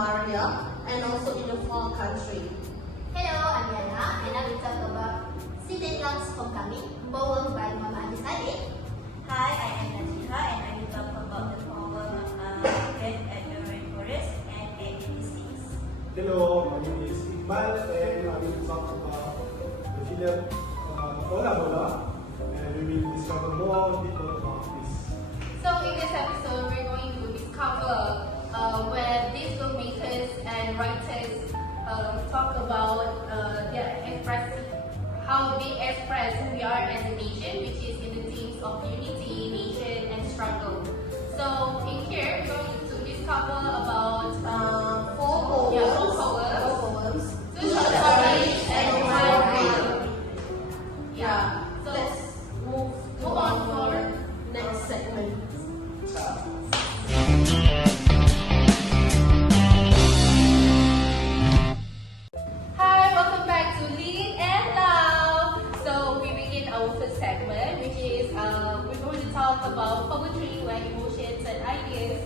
Maria and also in the far country. Hello, I'm Liana, and I will talk about SITI Homecoming, poem by MOHAMAD. Hi, I am NAJIHA, and I will talk about the poem read at NUREN Forest and AZMI. Hello, my name is IKHMAL, and I will talk about the film Bola Bola, and we will discover more people about this. So in this episode, we're going to discover where these filmmakers and writers talk about how they express who we are as a nation, which is in the themes of unity, nation, and struggle. So in here, we're going to discover about Four poems, two short stories, and one poem. Yeah. So let's move on for next segment. Hi, welcome back to Lead and Love. So we begin our first segment, which is we're going to talk about poetry, where emotions and ideas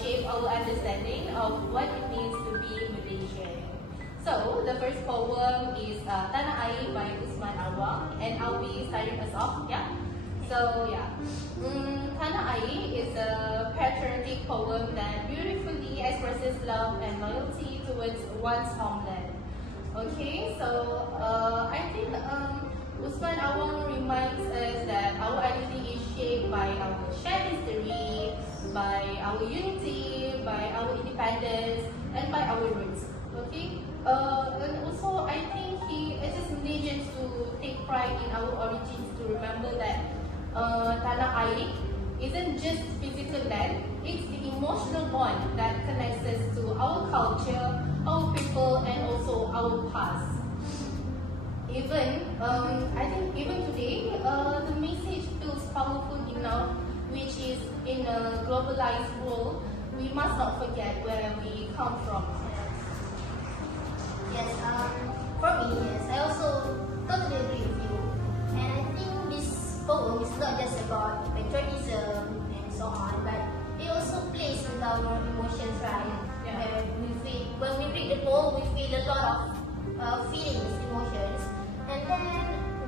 shape our understanding of what it means to be Malaysian. So the first poem is Tanah Air by Usman Awang, and I'll be starting us off. Yeah. So yeah, Tanah Air is a patriotic poem that beautifully expresses love and loyalty towards one's homeland. Okay, so I think Usman Awang reminds us that our identity is shaped by our shared history, by our unity, by our independence, and by our roots. Okay, and also I think he urges Malaysians to take pride in our origins, to remember that Tanah Air isn't just physical land, it's the emotional bond that connects us to our culture, our people, and also our past. I think even today, the message feels powerful enough, which is in a globalized world, we must not forget where we come from. Yes, for me, yes, I also totally agree with you. And I think this poem is not just about patriotism and so on, but it also plays with our emotions, right? Yeah. When we read the poem, we feel a lot of feelings, emotions. And then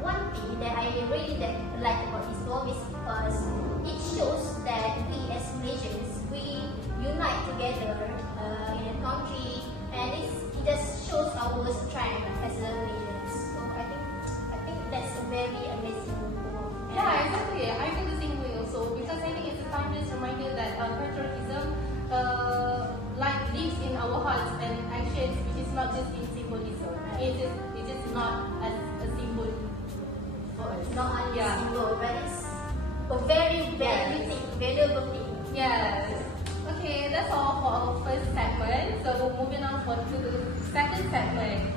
one thing that I really like about this poem is because it shows that we as Malaysians, we unite together in a country, and it just shows our strength as a Malaysians. So I think that's a very amazing poem. Yeah, exactly. I feel the same way also, because I think it's a timeless reminder that patriotism lives in our hearts and actions, which is not just in symbolism. It's just not as a symbol for us. Not only Yeah. symbol, but it's a very valuable thing. Yes. Okay, that's all for our first segment. So we're moving on to the second segment.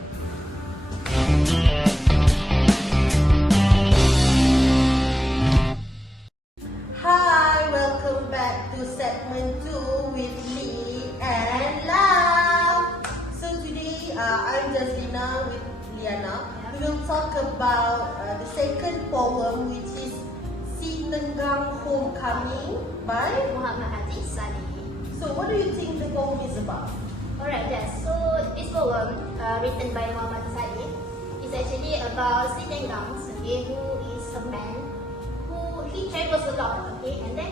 Hi, welcome back to segment 2 with Lee and Love. So today, I'm JAZLINA with LIYANA. We will talk about the second poem, which is Homecoming by. MOHAMAD. So what do you think the poem is about? Alright, yes. So this poem, written by MOHAMAD, is actually about Sitenggang, okay, who is a man who he travels a lot, okay, and then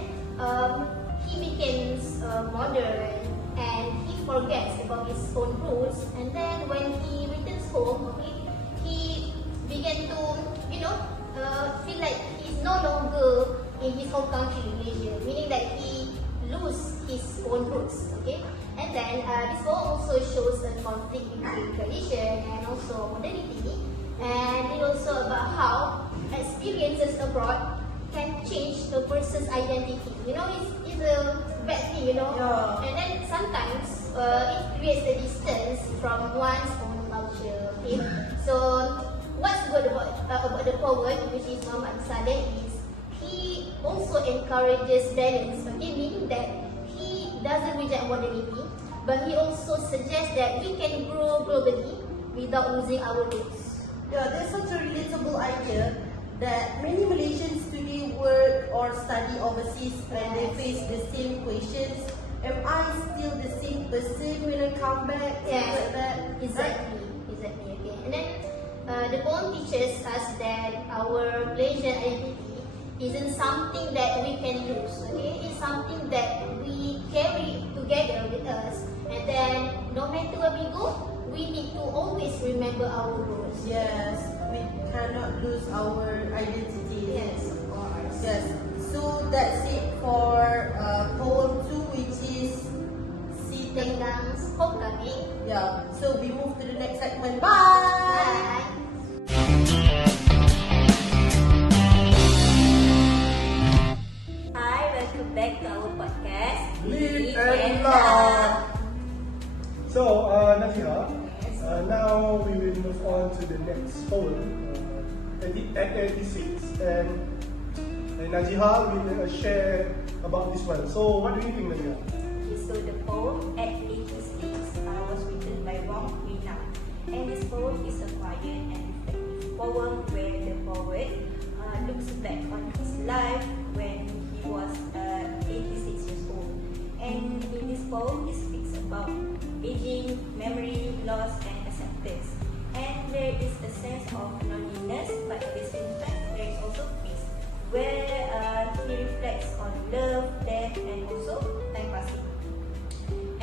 he becomes modern and he forgets about his own roots, and then when he returns home, okay, he began to feel like he's no longer in his home country, Malaysia, meaning that he lose his own roots, okay? And then this poem also shows the conflict between tradition and also modernity, and it also about how experiences abroad can change a person's identity. It's a bad thing, Yeah. And then sometimes it creates a distance from one's own culture, okay? So what's good about the poet, which is MOHAMAD, is he also encourages balance, okay? Meaning that he doesn't reject modernity, but he also suggests that we can grow globally without losing our roots. Yeah, there's such a relatable idea that many Malaysians today work or study overseas and they face the same questions. Am I still the same person when I come back. Yes, Like that. exactly, okay. And then the poem teaches us that our Malaysian identity isn't something that we can lose, okay? It's something that we carry together with us. And then no matter where we go, we need to always remember our roots. Yes, we cannot lose our identity. Yes, of course. Yes. So that's it for poem 2, which is Si Tenggang's homecoming. Yeah. So we move to the next segment. Bye. Bye. Hi, welcome back to our podcast. Lead and love. So, Najiha, now we will move on to the next poem, at 86, and Najiha will share about this one. So, what do you think, Najiha? Okay, so the poem at 86 was written by Wong Wina, and this poem is a quiet and reflective poem where the poet looks back on his life when he was 86 years old. And in this poem, he speaks about aging, memory, loss, and acceptance. And there is a sense of loneliness, but at the same time, there is also peace, where he reflects on love, death, and also time passing.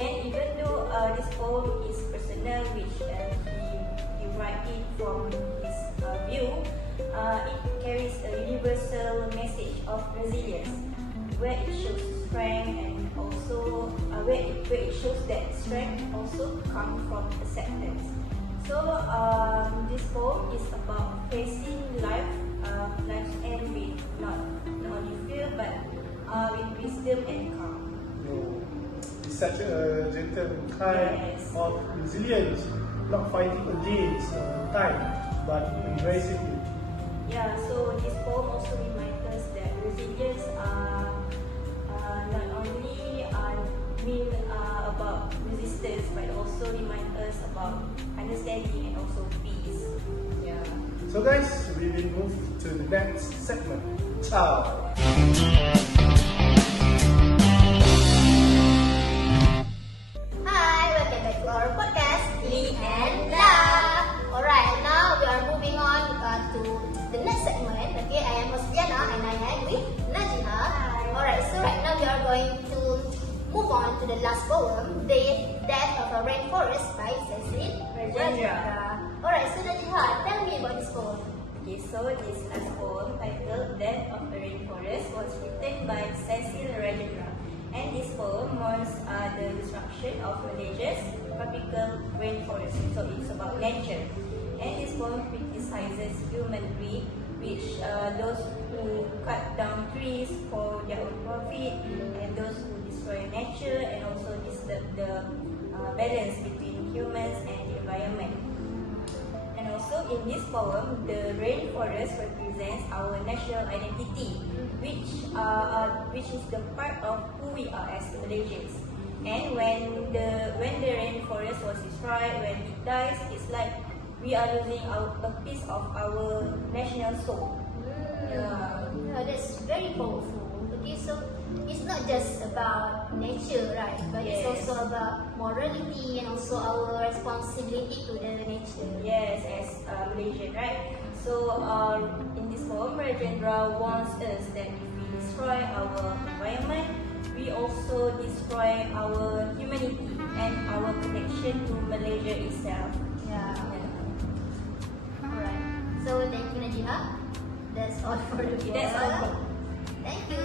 And even though this poem is personal, which he write it from his view, it carries a universal message of resilience, where it shows strength and also where it shows that strength also comes from acceptance. So this poem is about facing life's end with not only fear but with wisdom and calm. It's such a gentle kind Yes. of resilience, not fighting against time, but embracing it. Yeah, so this poem also reminds us that resilience not only mean about resistance, but also remind us about understanding and also peace. Yeah. So guys, we will move to the next segment. Ciao! Hi, welcome back to our podcast, Lead and Love. Alright, now we are moving on to the next segment. Okay, I am LIYANA and I am with NAJIHA. Alright, so right now we are going to move on to the last poem, The Death of a Rainforest by Rajendra. Alright, so NAJIHA, tell me about this poem. Okay, so this last poem titled Death of a Rainforest was written by Rajendra. And this poem mourns the destruction of Malaysia's tropical rainforest. So it's about nature. And this poem criticizes human greed, which those who cut down trees for their own profit, and those who destroy nature, and also disturb the balance between humans and the environment. And also in this poem, the rainforest represents our national identity, which is the part of who we are as Malaysians. And when the rainforest was destroyed, when it dies, it's like we are losing a piece of our national soul. Yeah, that's very powerful. Okay, so it's not just about nature, right? But it's Yes. also about morality and also our responsibility to the nature. Yes, as Malaysian, right? So in this poem, Rajendra warns us that if we destroy our environment, we also destroy our humanity and our connection to Malaysia itself. Yeah. Alright. So thank you, Najiha. That's all for the Okay, that's all. Thank you.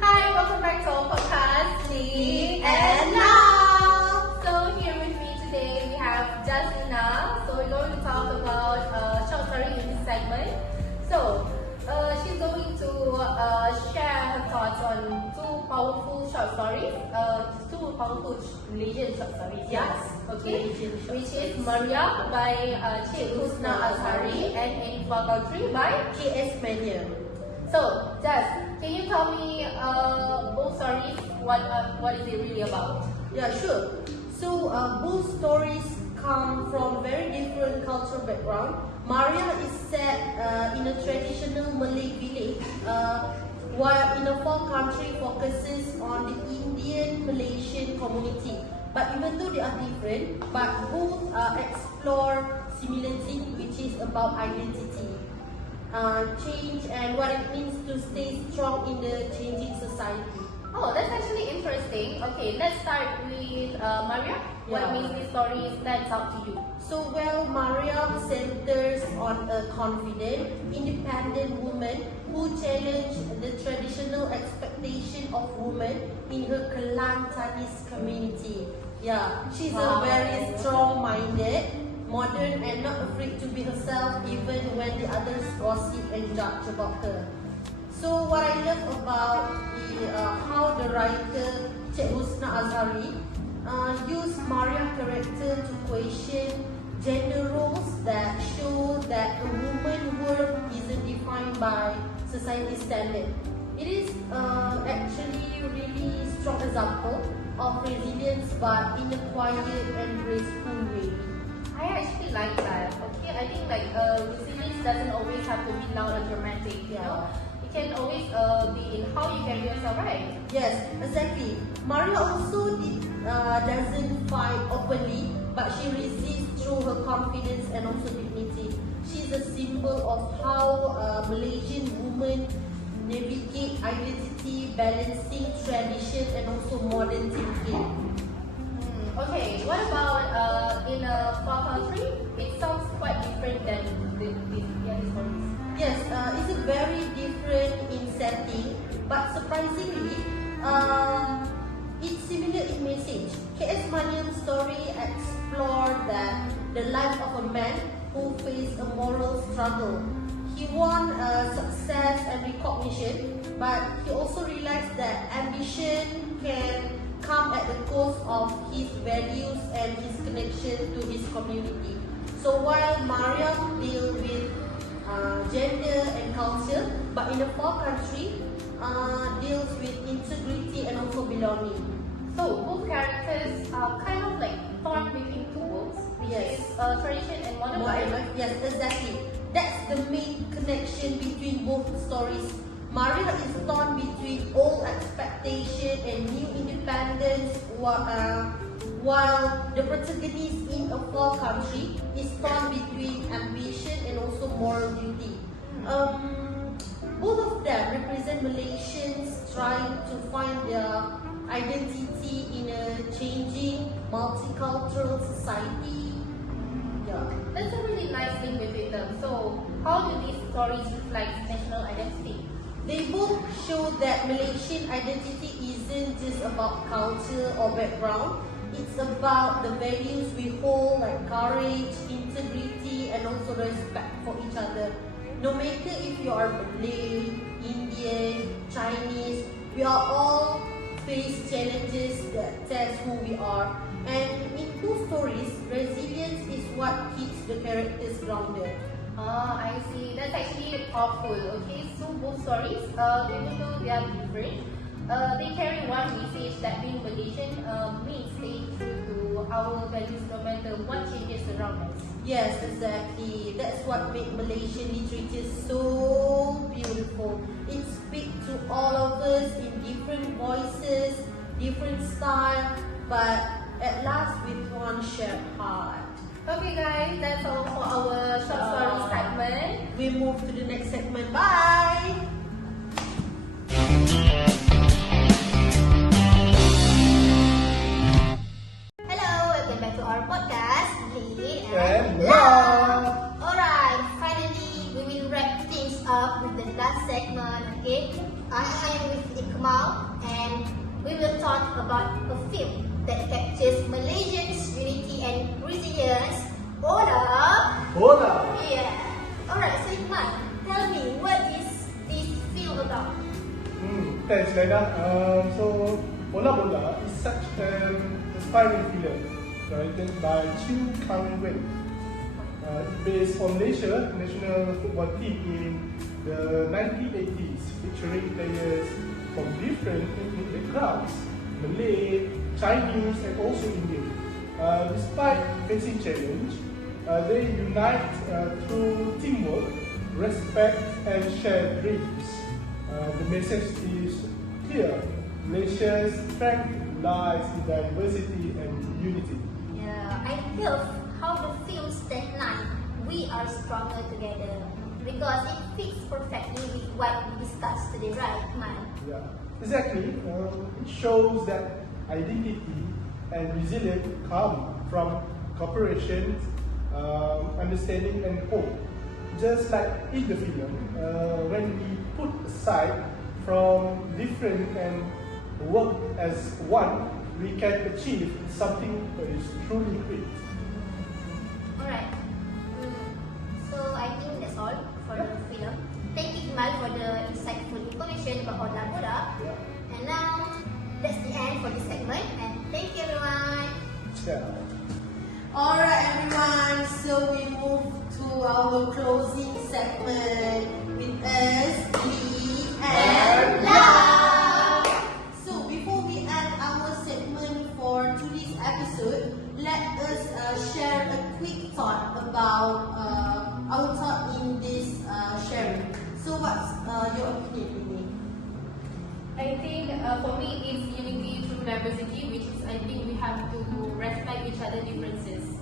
Hi, welcome back to our podcast, Lead and Love. So here with me today we have JAZLINA. So we're going to talk about short story in this segment. So she's going to share her thoughts on two powerful short stories, two powerful Malaysian short stories. Yes. Okay. Malaysian short Which is stories. Maria by Cik Husna Azhari and Enifa Gautri by KS Mania. So, Jazz, can you tell me both stories? What is it really about? Yeah, sure. So both stories come from very different cultural background. Maria is set in a traditional Malay village while in a foreign country focuses on the Indian Malaysian community. But even though they are different, but both explore similar things, which is about identity, change, and what it means to stay strong in the changing society. Oh, that's actually interesting. Okay, let's start with Maria. What Yeah. means this story stands out to you? So, well, Mariam centers on a confident, independent woman who challenged the traditional expectation of women in her Kelantanese community. Yeah, she's a very strong-minded, modern, and not afraid to be herself even when the others gossip and judge about her. So, what I love about how the writer Cik Husna Azhari used Maria's character to question gender roles that show that a woman's worth isn't defined by society standard. It is actually a really strong example of resilience, but in a quiet and graceful way. I actually like that. Okay, I think like resilience doesn't always have to be loud or dramatic. You know, it can always be in how you carry yourself, right? Yes, exactly. Maria also doesn't fight openly, but she resists through her confidence and also dignity. She's a symbol of how Malaysian women navigate identity, balancing tradition and also modern thinking. Okay, what about in a far country? It sounds quite different than the other stories. Yes, it's a very different in setting, but surprisingly, it's similar in message. KS Manian's story explored that the life of a man who faced a moral struggle. He won success and recognition, but he also realized that ambition can come at the cost of his values and his connection to his community. So while Mariam deals with gender and culture, but in a poor country, deals with integrity and also belonging. So both characters are kind of like torn between two worlds, which Yes. is tradition and modern Modern life. life, yes, exactly. That's the main connection between both stories. Maria is torn between old expectation and new independence, while the protagonist in a poor country is torn between ambition and also moral duty. Both of them represent Malaysians trying to find their identity in a changing multicultural society. Yeah. That's a really nice link between them. So how do these stories reflect national identity? They both show that Malaysian identity isn't just about culture or background. It's about the values we hold, like courage, integrity, and also respect for each other. No matter if you are Malay, Indian, Chinese, we are all face challenges that test who we are. And in both stories, resilience is what keeps the characters grounded. I see. That's actually powerful. Okay, so both stories, even though they are different, they carry one message that being Malaysian means staying true to our values no matter what changes around us. Yes, exactly. That's what makes Malaysian literature so beautiful. It speaks to all of us in different voices, different style, but at last with one shared heart. Okay guys, that's all for our short story segment. We move to the next segment. Bye! Hello, welcome back to our podcast, Lead And and love. Alright, finally we will wrap things up with the last segment, okay? I am with IKHMAL and we will talk about a film that captures Malaysians' unity and resilience. Hola! Hola. Yeah. Alright, so IKHMAL, tell me, what is this film about? Thanks, Lena. So, Bola Bola is such an inspiring film written by Chew Kang Wen. Based on Malaysia national football team in the 1980s, featuring players from different ethnic backgrounds, Malay, Chinese, and also Indian. Despite facing challenge, they unite through teamwork, respect, and shared dreams. The message is clear. Malaysia's strength lies in diversity and unity. Yeah, I feel how the film tagline, "We are stronger together," because it fits perfectly with what we discussed today, right, Man? Yeah, exactly. It shows that identity and resilience come from cooperation, understanding, and hope. Just like in the film, when we put aside from different and work as one, we can achieve something that is truly great. Alright. So I think that's all for the film. Thank you, Iqmal, for the insightful information about Labora. Yeah. And now that's the end for this segment. And thank you, everyone. Ciao. Alright everyone, so we move to our closing segment with us, Lee and Love. So before we end our segment for today's episode, let us share a quick thought about our thought in this sharing. So what's your opinion, Lee? I think for me it's unity through diversity, which is I think we have to respect each other's differences.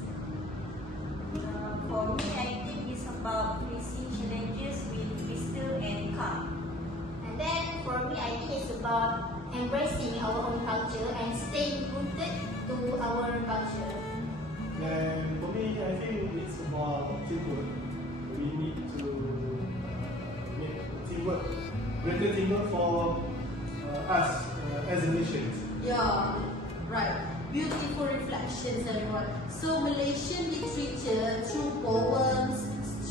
For me, I think it's about facing challenges with wisdom and calm. And then for me, I think it's about embracing our own culture and staying rooted to our culture. And for me, I think it's about teamwork. We need to make teamwork, greater teamwork for us as a nation. Yeah, right. Beautiful reflections, everyone. So Malaysian literature through poems,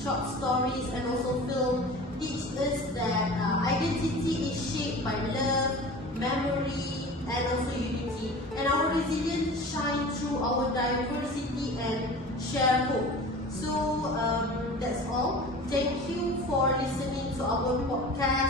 short stories, and also film teach us that identity is shaped by love, memory, and also unity. And our resilience shines through our diversity and shared hope. So that's all. Thank you for listening to our podcast.